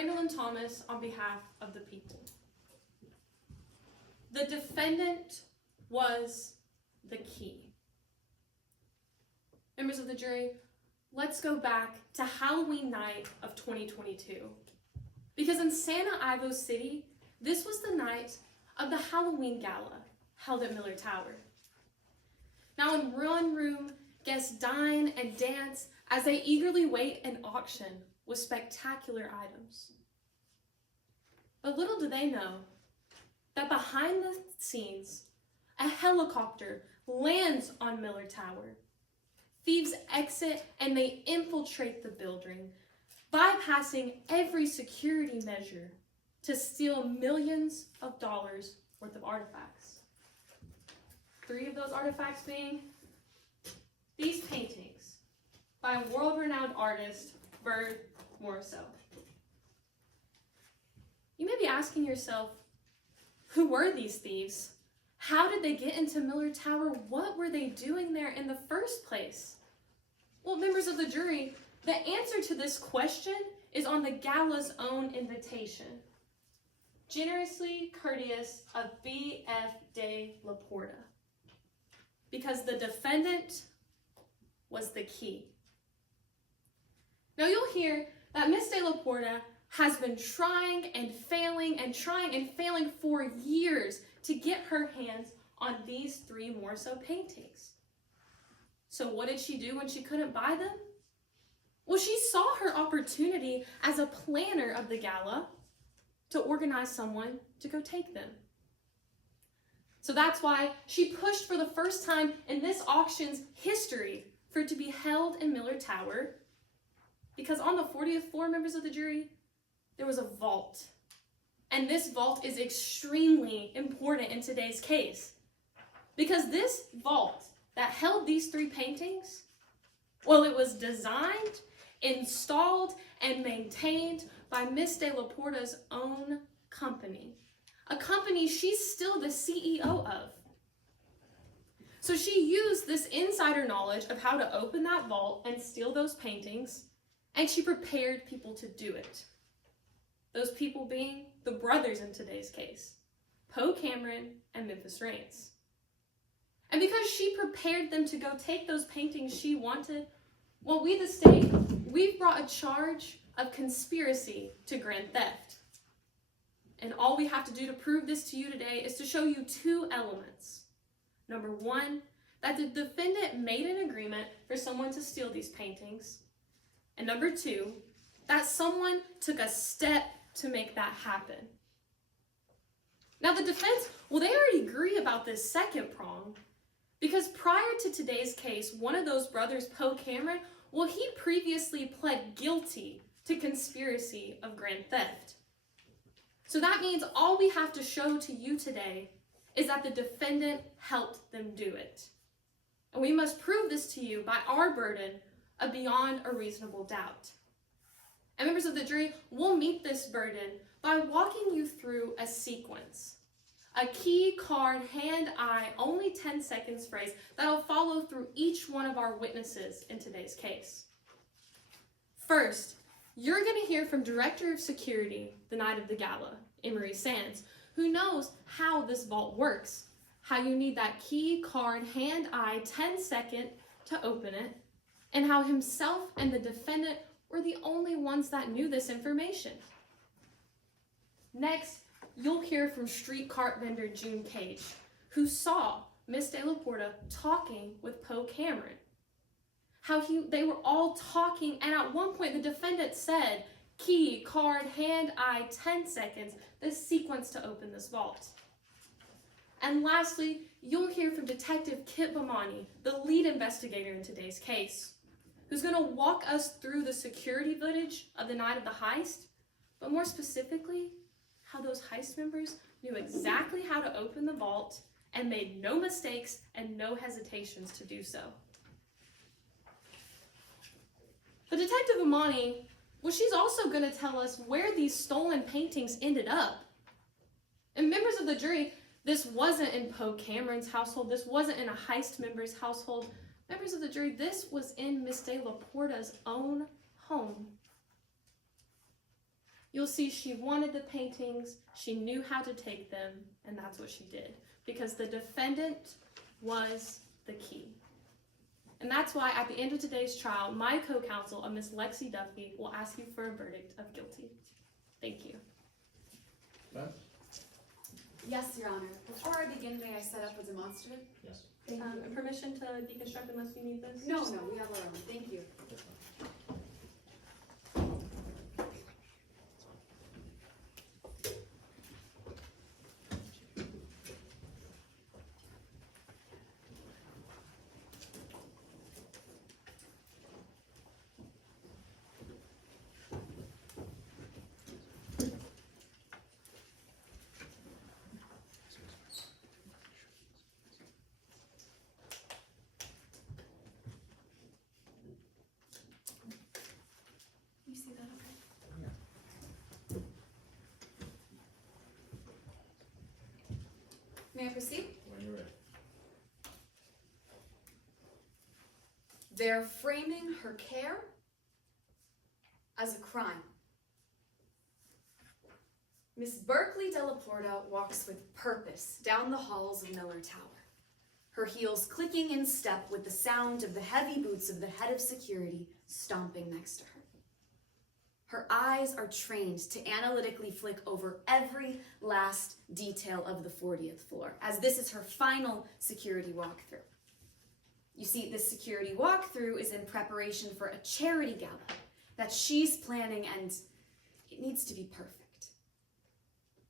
Randall and Thomas on behalf of the people. The defendant was the key. Members of the jury, let's go back to Halloween night of 2022. Because in Santa Ivo City, this was the night of the Halloween gala held at Miller Tower. Now in one room, guests dine and dance as they eagerly wait an auction with spectacular items. But little do they know that behind the scenes, a helicopter lands on Miller Tower. Thieves exit and they infiltrate the building, bypassing every security measure to steal millions of dollars worth of artifacts. 3 of those artifacts being these paintings by world-renowned artist Berkeley. You may be asking yourself, who were these thieves? How did they get into Miller Tower? What were they doing there in the first place? Well, members of the jury, the answer to this question is on the gala's own invitation. Generously courteous of B.F. de la Porta. Because the defendant was the key. Now you'll hear that Miss de la Porta has been trying and failing for years to get her hands on these 3 Morso paintings. So what did she do when she couldn't buy them? Well, she saw her opportunity as a planner of the gala to organize someone to go take them. So that's why she pushed for the first time in this auction's history for it to be held in Miller Tower, because on the 40th floor, members of the jury, there was a vault. And this vault is extremely important in today's case, because this vault that held these 3 paintings, well, it was designed, installed, and maintained by Miss de la Porta's own company, a company she's still the CEO of. So she used this insider knowledge of how to open that vault and steal those paintings, and she prepared people to do it. Those people being the brothers in today's case, Poe Cameron and Memphis Raines. And because she prepared them to go take those paintings she wanted, well, we, the state, we've brought a charge of conspiracy to grand theft. And all we have to do to prove this to you today is to show you 2 elements. Number 1, that the defendant made an agreement for someone to steal these paintings. And number 2, that someone took a step to make that happen. Now the defense, well, they already agree about this second prong, because prior to today's case, one of those brothers, Poe Cameron, well, he previously pled guilty to conspiracy of grand theft. So that means all we have to show to you today is that the defendant helped them do it. And we must prove this to you by our burden of beyond a reasonable doubt. And members of the jury, we'll meet this burden by walking you through a sequence. A key, card, hand, eye, only 10 seconds phrase that'll follow through each one of our witnesses in today's case. First, you're going to hear from Director of Security the night of the gala, Emery Sands, who knows how this vault works, how you need that key, card, hand, eye, 10-second to open it, and how himself and the defendant were the only ones that knew this information. Next, you'll hear from street cart vendor June Cage, who saw Miss de la Porta talking with Poe Cameron. How they were all talking, and at one point the defendant said, key, card, hand, eye, 10 seconds, the sequence to open this vault. And lastly, you'll hear from Detective Kit Bomani, the lead investigator in today's case, who's going to walk us through the security footage of the night of the heist, but more specifically, how those heist members knew exactly how to open the vault and made no mistakes and no hesitations to do so. But Detective Bomani, well, she's also going to tell us where these stolen paintings ended up. And members of the jury, this wasn't in Poe Cameron's household. This wasn't in a heist member's household. Members of the jury, this was in Miss de la Porta's own home. You'll see she wanted the paintings, she knew how to take them, and that's what she did. Because the defendant was the key. And that's why at the end of today's trial, my co-counsel, Miss Lexi Duffy, will ask you for a verdict of guilty. Thank you. Beth? Yes, Your Honor. Before I begin, may I set up a demonstrative? Yes. Thank you. Permission to deconstruct unless you need this? No, we have our own. Thank you. You see that okay? May I proceed? When you're ready. They're framing her care as a crime. Miss Berkeley Della Porta walks with purpose down the halls of Miller Tower, her heels clicking in step with the sound of the heavy boots of the head of security stomping next to her. Her eyes are trained to analytically flick over every last detail of the 40th floor, as this is her final security walkthrough. You see, this security walkthrough is in preparation for a charity gala that she's planning, and it needs to be perfect.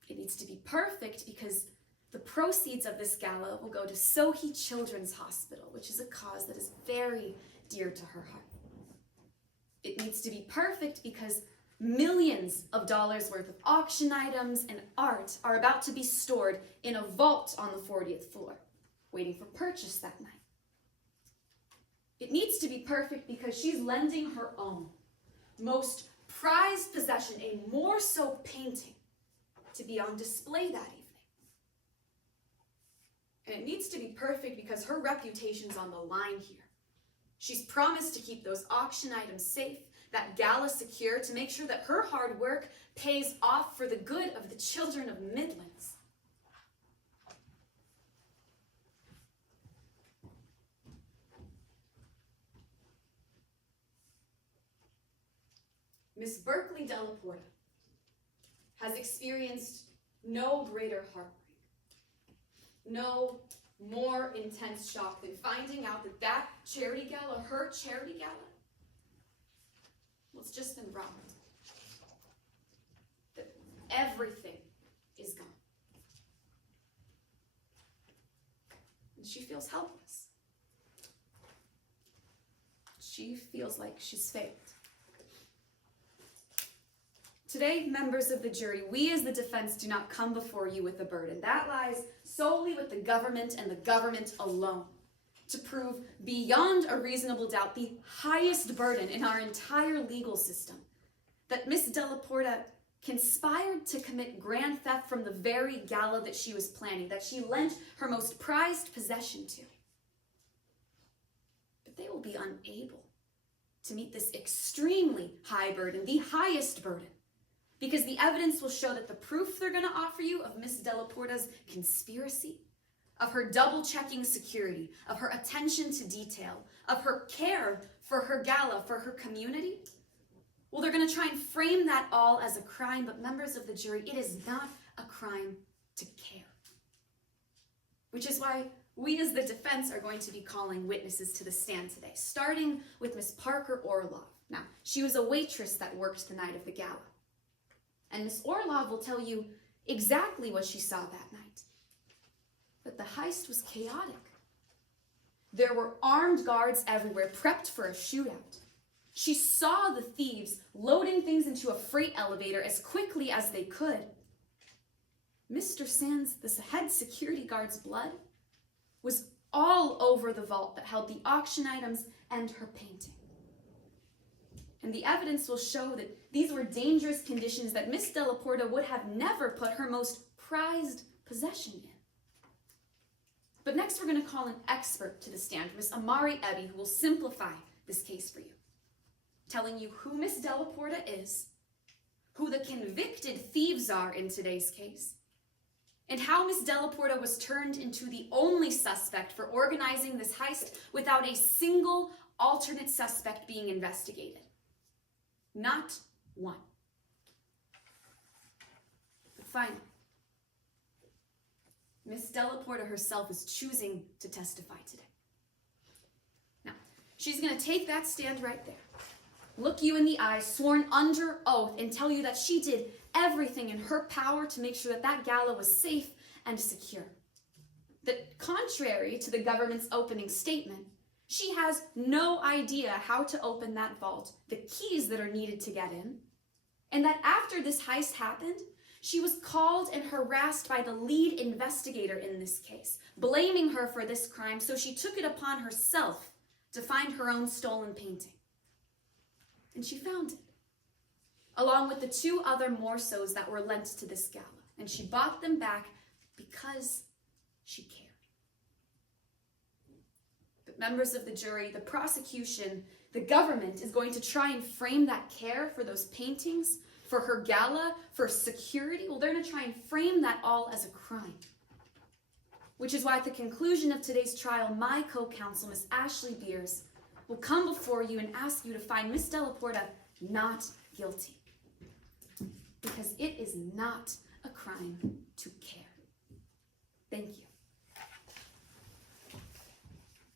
It needs to be perfect because the proceeds of this gala will go to Sohi Children's Hospital, which is a cause that is very dear to her heart. It needs to be perfect because millions of dollars worth of auction items and art are about to be stored in a vault on the 40th floor, waiting for purchase that night. It needs to be perfect because she's lending her own most prized possession, a Morso painting, to be on display that evening. And it needs to be perfect because her reputation's on the line here. She's promised to keep those auction items safe, that gala secure, to make sure that her hard work pays off for the good of the children of Midlands. Miss Berkeley Della Porta has experienced no greater heartbreak, no more intense shock than finding out that that charity gala, her charity gala, well, it's just been robbed. That everything is gone. And she feels helpless. She feels like she's failed. Today, members of the jury, we as the defense do not come before you with a burden. That lies solely with the government and the government alone, to prove beyond a reasonable doubt the highest burden in our entire legal system, that Miss Della Porta conspired to commit grand theft from the very gala that she was planning, that she lent her most prized possession to. But they will be unable to meet this extremely high burden, the highest burden, because the evidence will show that the proof they're going to offer you of Miss Della Porta's conspiracy, of her double-checking security, of her attention to detail, of her care for her gala, for her community, well, they're going to try and frame that all as a crime, but members of the jury, it is not a crime to care. Which is why we as the defense are going to be calling witnesses to the stand today, starting with Miss Parker Orlov. Now, she was a waitress that worked the night of the gala. And Miss Orlov will tell you exactly what she saw that night. That the heist was chaotic. There were armed guards everywhere, prepped for a shootout. She saw the thieves loading things into a freight elevator as quickly as they could. Mr. Sands, the head security guard's blood, was all over the vault that held the auction items and her painting. And the evidence will show that these were dangerous conditions that Miss Della Porta would have never put her most prized possession in. But next we're going to call an expert to the stand, Miss Amari Ebby, who will simplify this case for you, telling you who Miss Della Porta is, who the convicted thieves are in today's case, and how Miss Della Porta was turned into the only suspect for organizing this heist without a single alternate suspect being investigated. Not one. But finally, Miss Della Porta herself is choosing to testify today. Now, she's going to take that stand right there, look you in the eye, sworn under oath, and tell you that she did everything in her power to make sure that that gala was safe and secure. That contrary to the government's opening statement, she has no idea how to open that vault, the keys that are needed to get in, and that after this heist happened, she was called and harassed by the lead investigator in this case, blaming her for this crime, so she took it upon herself to find her own stolen painting. And she found it, along with the 2 other morceaus that were lent to this gala, and she bought them back because she cared. But members of the jury, the prosecution, the government is going to try and frame that care for those paintings, for her gala, for security. Well, they're going to try and frame that all as a crime. Which is why at the conclusion of today's trial, my co-counsel, Ms. Ashley Beers, will come before you and ask you to find Miss Della Porta not guilty. Because it is not a crime to care. Thank you.